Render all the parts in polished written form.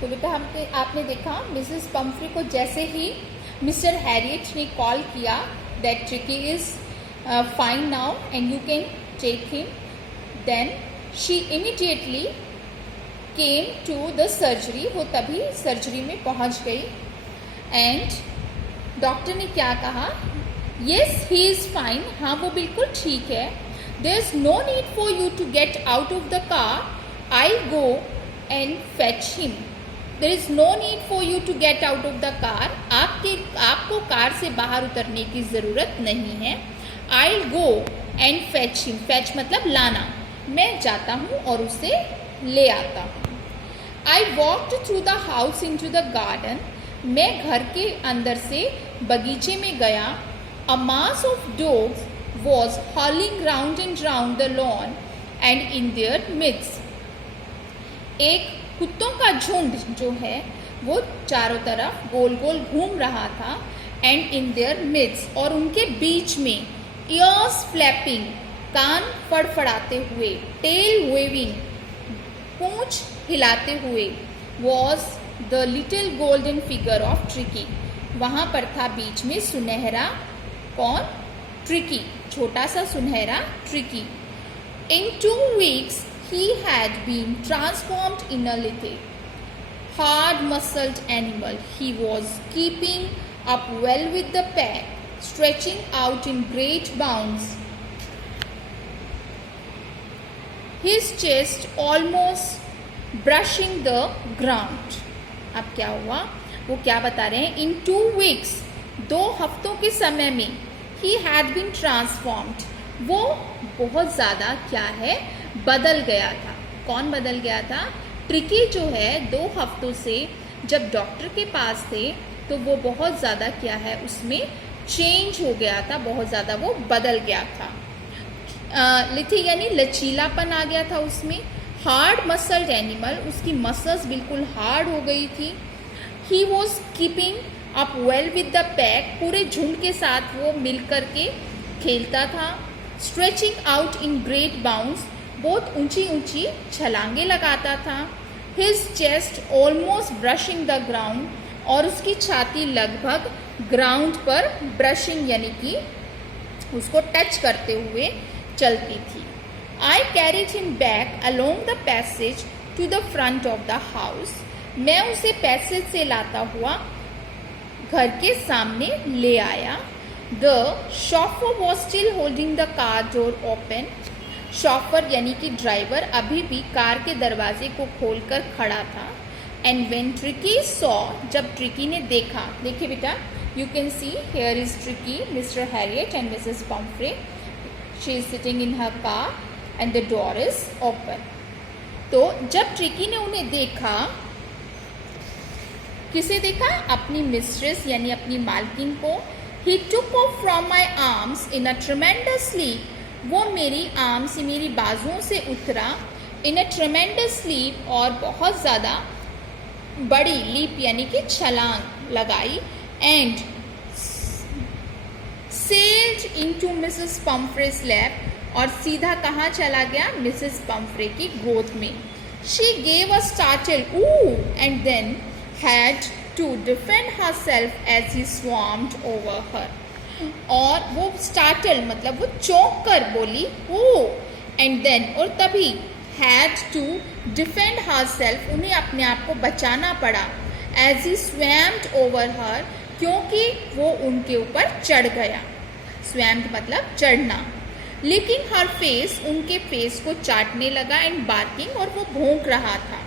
तो बेटा आपने देखा मिसेस पम्फ्रे को जैसे ही मिस्टर हैरियट ने कॉल किया that tricky is fine now and you can take him, then she immediately came to the surgery, वो तभी सर्जरी में पहुंच गई। एंड डॉक्टर ने क्या कहा, येस ही इज़ फाइन, हाँ वो बिल्कुल ठीक है, there is no need for you to get out of the car, I go and fetch him. There is no need for you to get out of the car, आपको car से बाहर उतरने की ज़रूरत नहीं है। I go and fetch him, fetch मतलब लाना, मैं जाता हूँ और उसे ले आता हूँ। I walked through the house in to the garden, मैं घर के अंदर से बगीचे में गया। A mass of dogs was howling round and round the lawn and in their midst, एक कुत्तों का झुंड जो है वो चारों तरफ गोल गोल घूम रहा था। एंड इन देयर मिड्स, और उनके बीच में, ईयर्स फ्लैपिंग, कान फड़फड़ाते हुए, टेल वेविंग, पूंछ हिलाते हुए, was the little golden figure of tricky, वहाँ पर था बीच में सुनहरा, कौन, ट्रिकी, छोटा सा सुनहरा tricky. In 2 weeks he had been transformed in a little hard-muscled animal. He was keeping up well with the pack, stretching out in great bounds, his chest almost brushing the ground. अब क्या हुआ, वो क्या बता रहे हैं, इन 2 weeks, 2 हफ्तों के समय में, he had been transformed, वो बहुत ज़्यादा क्या है, बदल गया था। कौन बदल गया था, ट्रिकी जो है 2 हफ्तों से जब डॉक्टर के पास थे तो वो बहुत ज़्यादा क्या है, उसमें चेंज हो गया था, बहुत ज़्यादा वो बदल गया था। लिथी यानी लचीलापन आ गया था उसमें। हार्ड मसल्ड एनिमल, उसकी मसल्स बिल्कुल हार्ड हो गई थी। He was keeping up well with the pack, पूरे झुंड के साथ वो मिल कर के खेलता था। Stretching out in great bounds, बहुत ऊंची ऊंची छलांगे लगाता था। His chest almost brushing the ground, और उसकी छाती लगभग ग्राउंड पर ब्रशिंग यानी कि उसको टच करते हुए चलती थी। I carried him back along the passage to the front of the house, मैं उसे पैसेज से लाता हुआ घर के सामने ले आया। The chauffeur was still holding the car door open, chauffeur यानी कि ड्राइवर अभी भी कार के दरवाजे को खोलकर खड़ा था। एंड व्हेन ट्रिकी सॉ, जब ट्रिकी ने देखा, देखिए बेटा you can see here is tricky, mister Harriet and Mrs Pomfrey, she is sitting in her car and the door is open. तो जब ट्रिकी ने उन्हें देखा, किसे देखा, अपनी मिस्ट्रेस यानी अपनी मालकिन को। He took off from my arms in a tremendous leap, वो मेरी आर्म से, मेरी बाजुओं से उतरा। इन अ ट्रेमेंडस लीप, और बहुत ज़्यादा बड़ी, लीप यानी कि छलांग लगाई। And sailed into Mrs Pumphrey's lap, और सीधा कहाँ चला गया, मिसेस पम्फ्रे की गोद में। She gave a startled ooh and then had to defend herself as he swarmed over her, और वो startle मतलब वो चौंक कर बोली ओ, and then, और तभी had to defend herself, उन्हें अपने आप को बचाना पड़ा, as he swarmed over her, क्योंकि वो उनके ऊपर चढ़ गया। swarmed मतलब चढ़ना। लेकिन her face, उनके फेस को चाटने लगा, and barking, और वो भौंक रहा था।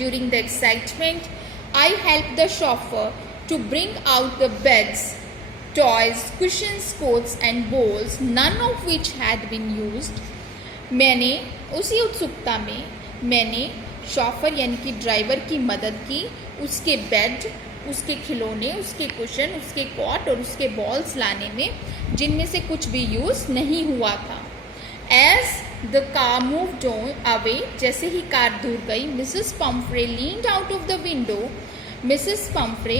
During the excitement, I helped the chauffeur to bring out the beds, toys, cushions, coats and bowls, none of which had been used. मैंने उसी उत्सुकता में मैंने शॉफर यानी कि ड्राइवर की मदद की, उसके बेड, उसके खिलौने, उसके कुशन, उसके कॉट और उसके बॉल्स लाने में, जिनमें से कुछ भी यूज़ नहीं हुआ था। As the car moved away, जैसे ही कार दूर गई, Mrs Pomfrey leaned out of the window, Mrs Pomfrey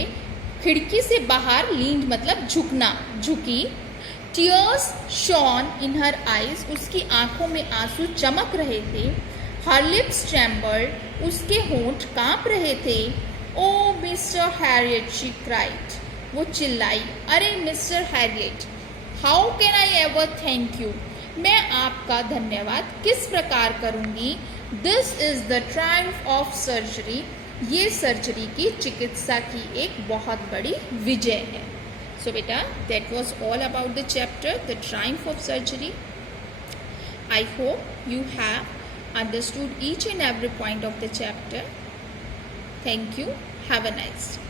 खिड़की से बाहर, लीन्ड मतलब झुकना, झुकी। टीयर्स शॉन इन हर आइज, उसकी आंखों में आंसू चमक रहे थे। हर लिप्स ट्रेम्बल्ड, उसके होंठ कांप रहे थे। ओ मिस्टर हैरियट, शी क्राइड, वो चिल्लाई, अरे mister Harriet, how can I ever thank you, मैं आपका धन्यवाद किस प्रकार करूंगी। This is the Triumph of surgery, ये सर्जरी की, चिकित्सा की एक बहुत बड़ी विजय है। सो बेटा, that was all about the chapter the Triumph of surgery. I hope you have understood each and every point of the chapter. Thank you. Have a nice day.